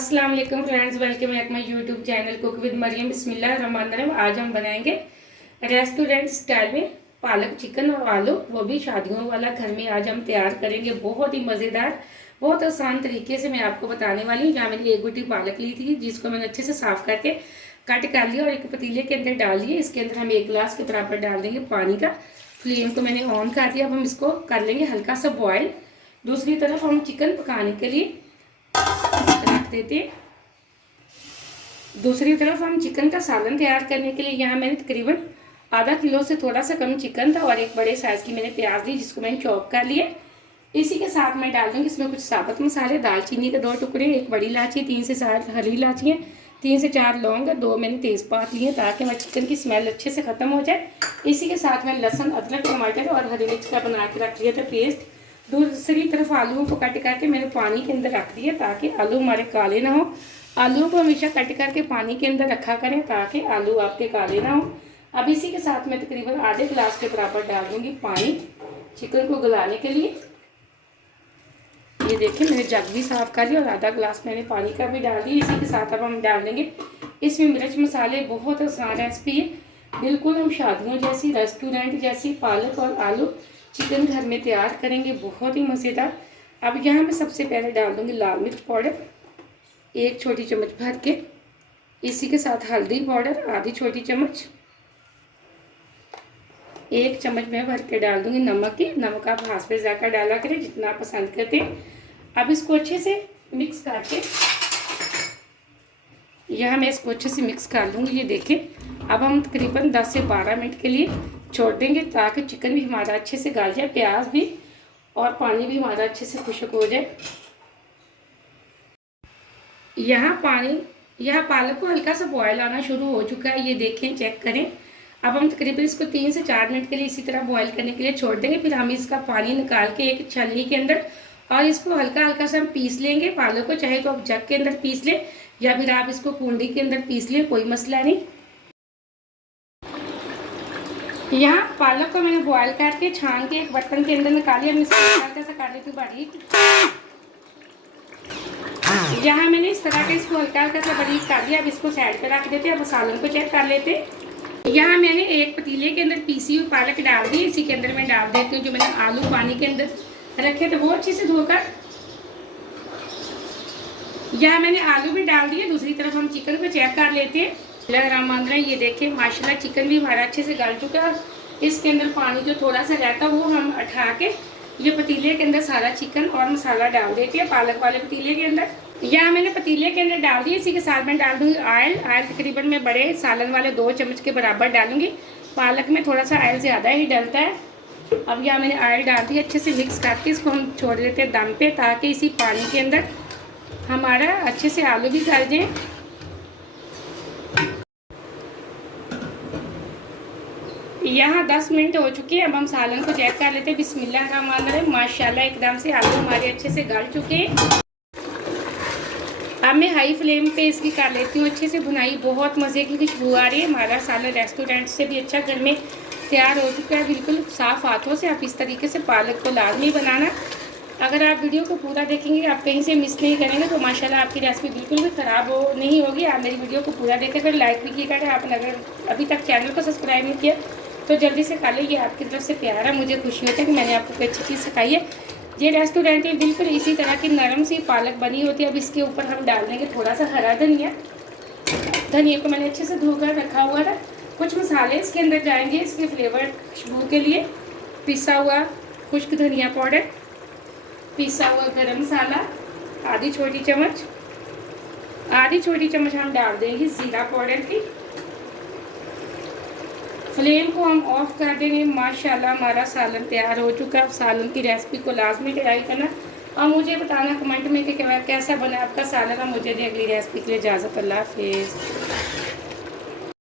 अस्सलाम वालेकुम friends, welcome back my YouTube channel cook with Maryam. बिस्मिल्लाहिर्रहमानिर्रहीम। आज हम बनाएंगे रेस्टोरेंट स्टाइल में पालक चिकन और आलू, वो भी शादियों वाला घर में आज हम तैयार करेंगे। बहुत ही मज़ेदार, बहुत आसान तरीके से मैं आपको बताने वाली हूँ। यहाँ मैंने एक गुटी पालक ली थी जिसको मैंने अच्छे से साफ करके कट कर लिया और एक पतीले के अंदर डाल दिए। इसके अंदर हम 1 गिलास के बराबर डाल देंगे पानी का। फ्लेम को मैंने ऑन कर दिया। अब हम इसको कर लेंगे हल्का सा बॉयल। दूसरी तरफ हम चिकन पकाने के लिए रख देते हैं। दूसरी तरफ हम चिकन का सालन तैयार करने के लिए यहाँ मैंने तकरीबन आधा किलो से थोड़ा सा कम चिकन था और एक बड़े साइज की मैंने प्याज ली जिसको मैंने चॉप कर लिया। इसी के साथ मैं डाल दूंगी इसमें कुछ साबुत मसाले, दालचीनी के 2 टुकड़े, 1 बड़ी इलायची, 3 से 4 हरी इलायचियाँ, 3 से 4 लौंग, 2 मैंने तेज़पात लिए ताकि हमारे चिकन की स्मेल अच्छे से ख़त्म हो जाए। इसी के साथ मैंने लहसुन, अदरक, टमाटर और हरी मिर्च का बना के रख लिया था पेस्ट। दूसरी तरफ आलूओं को कट करके मैंने पानी के अंदर रख दिया ताकि आलू हमारे काले ना हो। आलूओं को हमेशा कट करके पानी के अंदर रखा करें ताकि आलू आपके काले ना हो। अब इसी के साथ मैं तकरीबन आधे गिलास के बराबर डाल दूंगी पानी चिकन को गलाने के लिए। ये देखिए मैंने जग भी साफ कर लिया और आधा गिलास मैंने पानी का भी डाल दिया। इसी के साथ अब हम डाल देंगे इसमें मिर्च मसाले। बहुत आसान रेसिपी है, बिल्कुल हम शादियों जैसी, रेस्टोरेंट जैसी पालक और आलू चिकन घर में तैयार करेंगे, बहुत ही मज़ेदार। अब यहाँ मैं सबसे पहले डाल दूंगी लाल मिर्च पाउडर 1 छोटी चम्मच भर के। इसी के साथ हल्दी पाउडर आधी छोटी चम्मच, 1 चम्मच में भर के डाल दूंगी नमक की। नमक आप हाथ पे जाकर डाला करें जितना आप पसंद करते हैं। अब इसको अच्छे से मिक्स करके यहाँ मैं इसको अच्छे से मिक्स कर लूँगी। ये देखें, अब हम तकरीबन 10 से 12 मिनट के लिए छोड़ देंगे ताकि चिकन भी हमारा अच्छे से गल जाए, प्याज भी और पानी भी हमारा अच्छे से खुश्क हो जाए। यहाँ पालक को हल्का सा बॉयल आना शुरू हो चुका है, ये देखें, चेक करें। अब हम तकरीबन इसको 3 से 4 मिनट के लिए इसी तरह बॉयल करने के लिए छोड़ देंगे। फिर हम इसका पानी निकाल के एक छलनी के अंदर और इसको हल्का हल्का सा हम पीस लेंगे पालक को। चाहे तो आप जग के अंदर पीस लें या फिर आप इसको कूंडी के अंदर पीस लें, कोई मसला नहीं। यहाँ पालक को मैंने बॉयल करके छान के एक बर्तन के अंदर निकाल लिया। मैं इसको हल्का सा कर लेती हूँ बारीक। यहाँ मैंने इस तरह का इसको हल्का हल्का सा बारीक कर दिया। अब इसको साइड पे रख देते हैं। अब सालन को चेक कर लेते हैं। यहाँ मैंने एक पतीले के अंदर पीसी हुई पालक डाल दी। इसी के अंदर मैं डाल देती हूँ जो मैंने आलू पानी के अंदर रखे थे वो अच्छे से धोकर। यहाँ मैंने आलू भी डाल दिए। दूसरी तरफ हम चिकन को चेक कर लेते हैं। ये देखिए माशाल्लाह चिकन भी हमारा अच्छे से गल चुका है। इसके अंदर पानी जो थोड़ा सा रहता है वो हम उठा के ये पतीले के अंदर सारा चिकन और मसाला डाल देते हैं पालक वाले पतीले के अंदर। यहाँ मैंने पतीले के अंदर डाल दिए। इसी के साथ मैं डाल दूँगी ऑयल तकरीबन मैं बड़े सालन वाले 2 चम्मच के बराबर डालूंगी। पालक में थोड़ा सा ऑयल ज़्यादा ही डलता है। अब यहाँ मैंने ऑयल डाल दिया, अच्छे से मिक्स करके इसको हम छोड़ देते हैं दम पे ताकि इसी पानी के अंदर हमारा अच्छे से आलू भी गल जाए। यहाँ 10 मिनट हो चुके हैं। अब हम सालन को चेक कर लेते हैं। बिस्मिल्लाहिर्रहमानिर्रहीम। माशाल्लाह एकदम से आलू हमारे अच्छे से गल चुके हैं। अब मैं हाई फ्लेम पे इसकी कर लेती हूँ अच्छे से भुनाई। बहुत मज़े की खुशबू आ रही है। हमारा सालन रेस्टोरेंट से भी अच्छा घर में तैयार हो चुका है। बिल्कुल साफ़ हाथों से आप इस तरीके से पालक को लाजमी बनाना। अगर आप वीडियो को पूरा देखेंगे, आप कहीं से मिस नहीं करेंगे तो माशाल्लाह आपकी रेसिपी बिल्कुल भी ख़राब नहीं होगी। आप मेरी वीडियो को पूरा देखें, फिर लाइक भी किया करें। आपने अगर अभी तक चैनल को सब्सक्राइब नहीं किया तो जल्दी से कर लीजिए। आपकी तरफ से प्यार है, मुझे खुशी होती है कि मैंने आपको कोई अच्छी चीज़ सिखाई है। ये रेस्टोरेंट में बिल्कुल इसी तरह की नरम सी पालक बनी होती है। अब इसके ऊपर हम डाल देंगे थोड़ा सा हरा धनिया। धनिया को मैंने अच्छे से धोकर रखा हुआ था। कुछ मसाले इसके अंदर जाएंगे इसके फ्लेवर खुशबू के लिए। पिसा हुआ खुश्क धनिया पाउडर, पिसा हुआ गरम मसाला आधी छोटी चम्मच हम डाल देंगे ज़ीरा पाउडर की। फ्लेम को हम ऑफ कर देंगे। माशाल्लाह हमारा सालन तैयार हो चुका है। अब सालन की रेसिपी को लाजमी ट्राई करना और मुझे बताना कमेंट में कि कैसा बना आपका सालन। और मुझे अगली रेसिपी के लिए इजाज़त। अल्लाह हाफिज़।